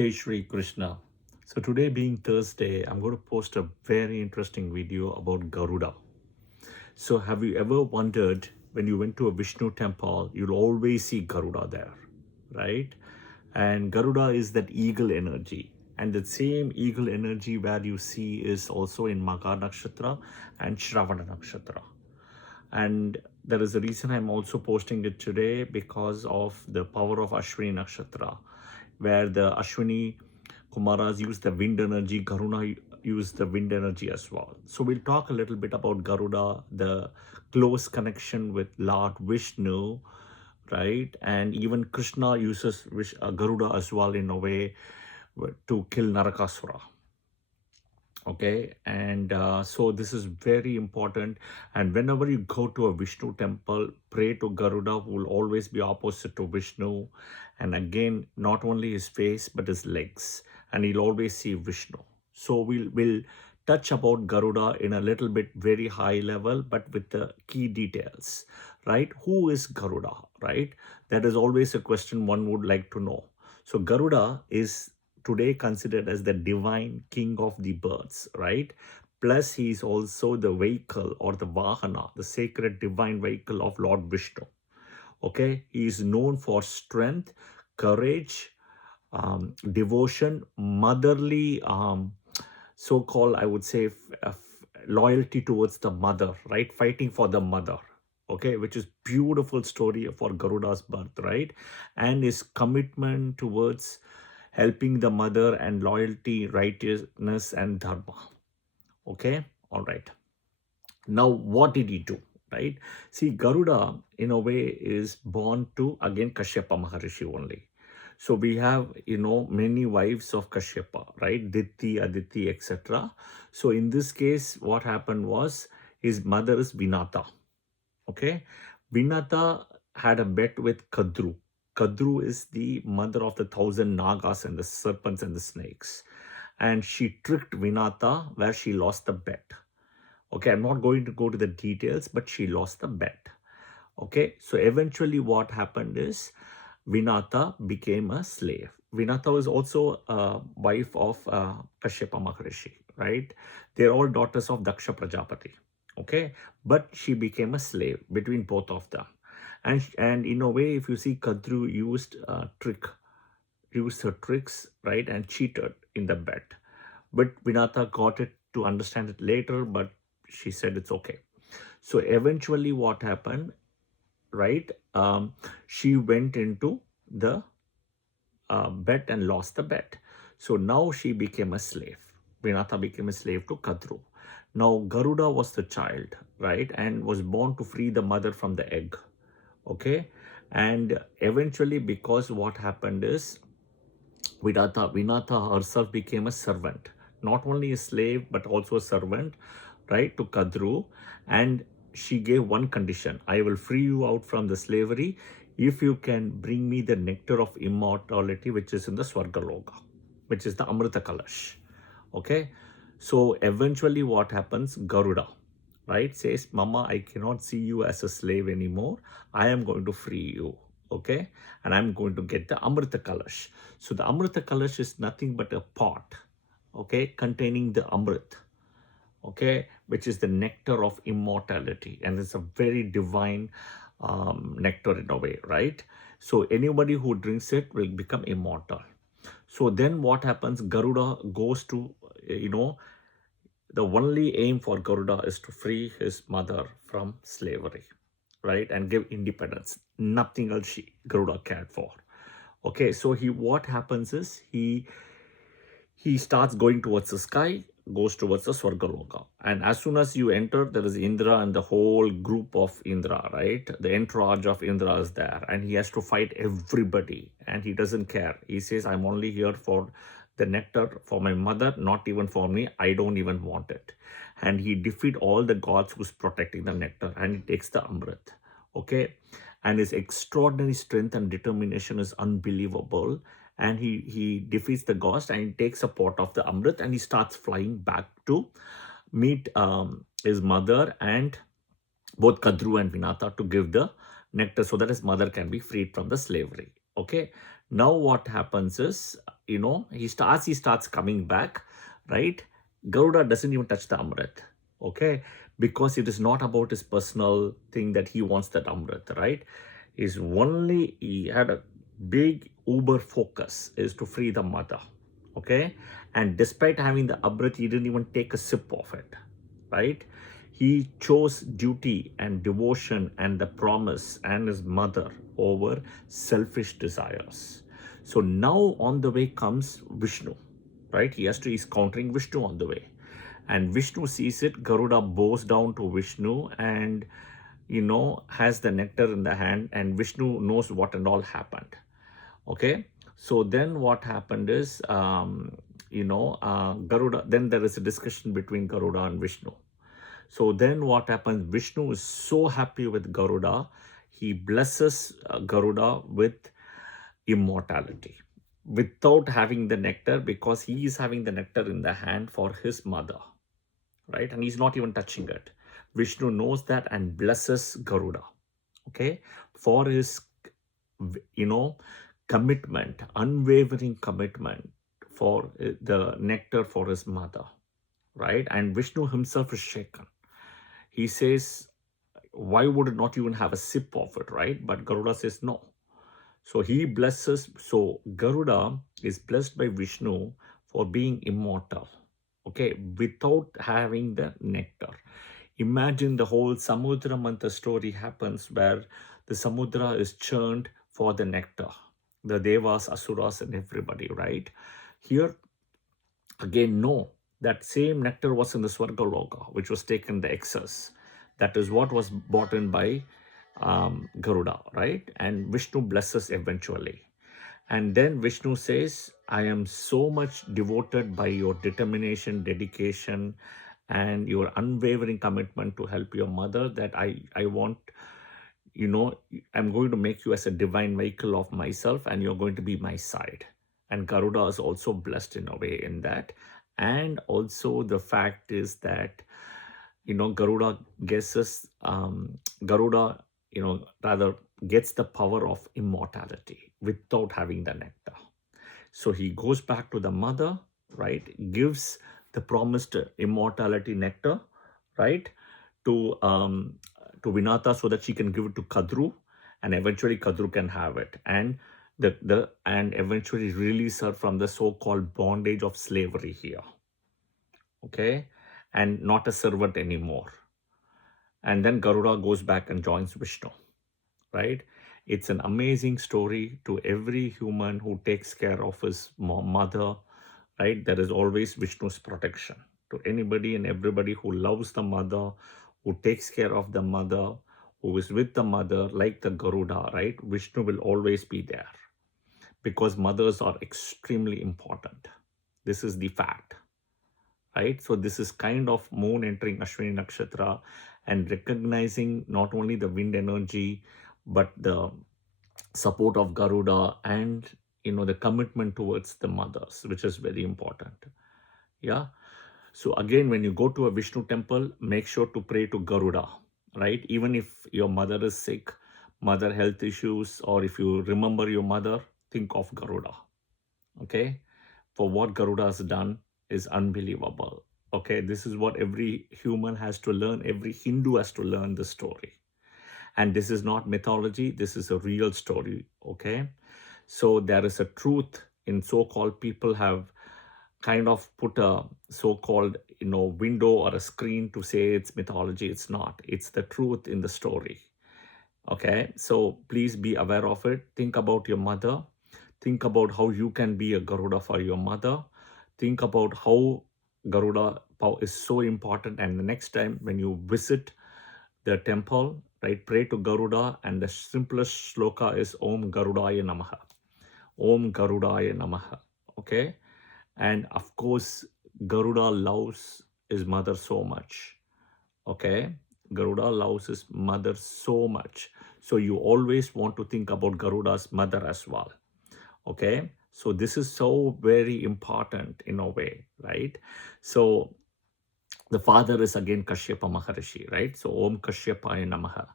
Hey Shri Krishna. So today being Thursday, I'm going to post a very interesting video about Garuda. So have you ever wondered when you went to a Vishnu temple, you'll always see Garuda there, right? And Garuda is that eagle energy. And the same eagle energy where you see is also in Magha Nakshatra and Shravana Nakshatra. And there is a reason I'm also posting it today because of the power of Ashwini Nakshatra, where the Ashwini Kumaras use the wind energy, Garuda use the wind energy as well. So we'll talk a little bit about Garuda, the close connection with Lord Vishnu, right? And even Krishna uses Garuda as well in a way to kill Narakasura. Okay, and so this is very important. And whenever you go to a Vishnu temple, pray to Garuda, who will always be opposite to Vishnu. And again, not only his face but his legs, and you'll always see Vishnu. So we'll touch about Garuda in a little bit very high level, but with the key details, right? Who is Garuda, right? That is always a question one would like to know. So Garuda is today considered as the divine king of the birds, right? Plus, he is also the vehicle or the Vahana, the sacred divine vehicle of Lord Vishnu. Okay, he is known for strength, courage, devotion, motherly, so-called, I would say, loyalty towards the mother, right? Fighting for the mother. Okay, which is beautiful story for Garuda's birth, right? And his commitment towards helping the mother and loyalty, righteousness, and dharma. Okay, all right. Now, what did he do? Right? See, Garuda, in a way, is born to again Kashyapa Maharishi only. So we have, many wives of Kashyapa, right? Diti, Aditi, etc. So in this case, what happened was his mother is Vinata. Okay, Vinata had a bet with Kadru. Kadru is the mother of the 1,000 Nagas and the serpents and the snakes. And she tricked Vinata where she lost the bet. Okay, I'm not going to go to the details, but she lost the bet. Okay, so eventually what happened is Vinata became a slave. Vinata was also a wife of Kashyapa Maharishi, right? They're all daughters of Daksha Prajapati. Okay, but she became a slave between both of them. And in a way, if you see, Kadru used her tricks, right, and cheated in the bet. But Vinata got it to understand it later, but she said it's okay. So eventually, what happened, right? She went into the bet and lost the bet. So now she became a slave. Vinata became a slave to Kadru. Now Garuda was the child, right, and was born to free the mother from the egg. Okay, and eventually, because what happened is Vinata herself became a servant, not only a slave but also a servant, right, to Kadru. And she gave one condition: I will free you out from the slavery if you can bring me the nectar of immortality, which is in the Swargaloka, which is the Amrita Kalash. Okay, so eventually, what happens? Garuda, right, says, Mama, I cannot see you as a slave anymore. I am going to free you. Okay, and I'm going to get the Amrita Kalash. So the Amrita Kalash is nothing but a pot, okay, containing the Amrit, okay, which is the nectar of immortality. And it's a very divine nectar in a way, right? So anybody who drinks it will become immortal. So then what happens? Garuda goes to, the only aim for Garuda is to free his mother from slavery, right, and give independence. Nothing else Garuda cared for. Okay, so what happens is he starts going towards the sky, goes towards the Swargaloka. And as soon as you enter, there is Indra and the whole group of Indra, right? The entourage of Indra is there, and he has to fight everybody, and he doesn't care. He says, I'm only here for the nectar for my mother, not even for me. I don't even want it. And he defeats all the gods who's protecting the nectar, and he takes the Amrit. Okay, and his extraordinary strength and determination is unbelievable. And he defeats the ghost, and he takes a pot of the Amrit, and he starts flying back to meet his mother and both Kadru and Vinata to give the nectar so that his mother can be freed from the slavery. Okay, now what happens is, as he starts coming back, right? Garuda doesn't even touch the Amrit, okay? Because it is not about his personal thing that he wants that Amrit, right? He had a big uber focus is to free the mother, okay? And despite having the Amrit, he didn't even take a sip of it, right? He chose duty and devotion and the promise and his mother over selfish desires. So now on the way comes Vishnu, right? He's countering Vishnu on the way. And Vishnu sees it. Garuda bows down to Vishnu and, has the nectar in the hand, and Vishnu knows what and all happened. Okay. So then what happened is, Garuda, then there is a discussion between Garuda and Vishnu. So then what happens? Vishnu is so happy with Garuda. He blesses Garuda with immortality without having the nectar, because he is having the nectar in the hand for his mother, right? And he's not even touching it. Vishnu knows that and blesses Garuda, okay, for his, commitment, unwavering commitment for the nectar for his mother, right? And Vishnu himself is shaken. He says, why would it not even have a sip of it, right? But Garuda says no. So he blesses. So Garuda is blessed by Vishnu for being immortal, okay, without having the nectar. Imagine the whole Samudra Mantha story happens where the Samudra is churned for the nectar, the Devas, Asuras, and everybody, right? Here, again, no, that same nectar was in the Swargaloka, which was taken the excess. That is what was brought in by Garuda, right? And Vishnu blesses eventually. And then Vishnu says, I am so much devoted by your determination, dedication, and your unwavering commitment to help your mother that I want, I'm going to make you as a divine vehicle of myself, and you're going to be my side. And Garuda is also blessed in a way in that. And also the fact is that, Garuda guesses, Garuda, rather gets the power of immortality without having the nectar. So he goes back to the mother, right? Gives the promised immortality nectar, right? To Vinata so that she can give it to Kadru, and eventually Kadru can have it. And and eventually release her from the so-called bondage of slavery here. Okay? And not a servant anymore. And then Garuda goes back and joins Vishnu, right? It's an amazing story to every human who takes care of his mother, right? There is always Vishnu's protection. To anybody and everybody who loves the mother, who takes care of the mother, who is with the mother, like the Garuda, right? Vishnu will always be there because mothers are extremely important. This is the fact, right? So this is kind of moon entering Ashwini Nakshatra and recognizing not only the wind energy, but the support of Garuda and, the commitment towards the mothers, which is very important. Yeah. So again, when you go to a Vishnu temple, make sure to pray to Garuda, right? Even if your mother is sick, mother health issues, or if you remember your mother, think of Garuda. Okay. For what Garuda has done is unbelievable. Okay. This is what every human has to learn. Every Hindu has to learn this story. And this is not mythology. This is a real story. Okay. So there is a truth in so-called people have kind of put a so-called, window or a screen to say it's mythology. It's not. It's the truth in the story. Okay. So please be aware of it. Think about your mother. Think about how you can be a Garuda for your mother. Think about how Garuda is so important. And the next time when you visit the temple, right, pray to Garuda, and the simplest shloka is Om Garudaya Namaha. Om Garudaya Namaha. Okay. And of course, Garuda loves his mother so much. Okay. Garuda loves his mother so much. So you always want to think about Garuda's mother as well. Okay. So this is so very important in a way, right? So the father is again Kashyapa Maharishi, right? So Om Kashyapaya Namaha.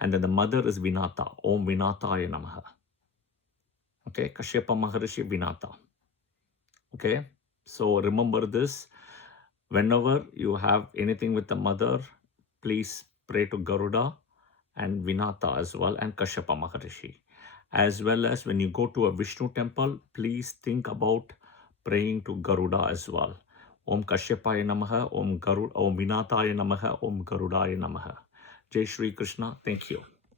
And then the mother is Vinata. Om Vinataya Namaha. Okay. Kashyapa Maharishi Vinata. Okay, so remember this. Whenever you have anything with the mother, please pray to Garuda and Vinata as well, and Kashyapa Maharishi. As well as when you go to a Vishnu temple, please think about praying to Garuda as well. Om Kashyapaya Namaha, Om Vinataya Namaha, Om Garudaya Namaha. Jai Shri Krishna. Thank you.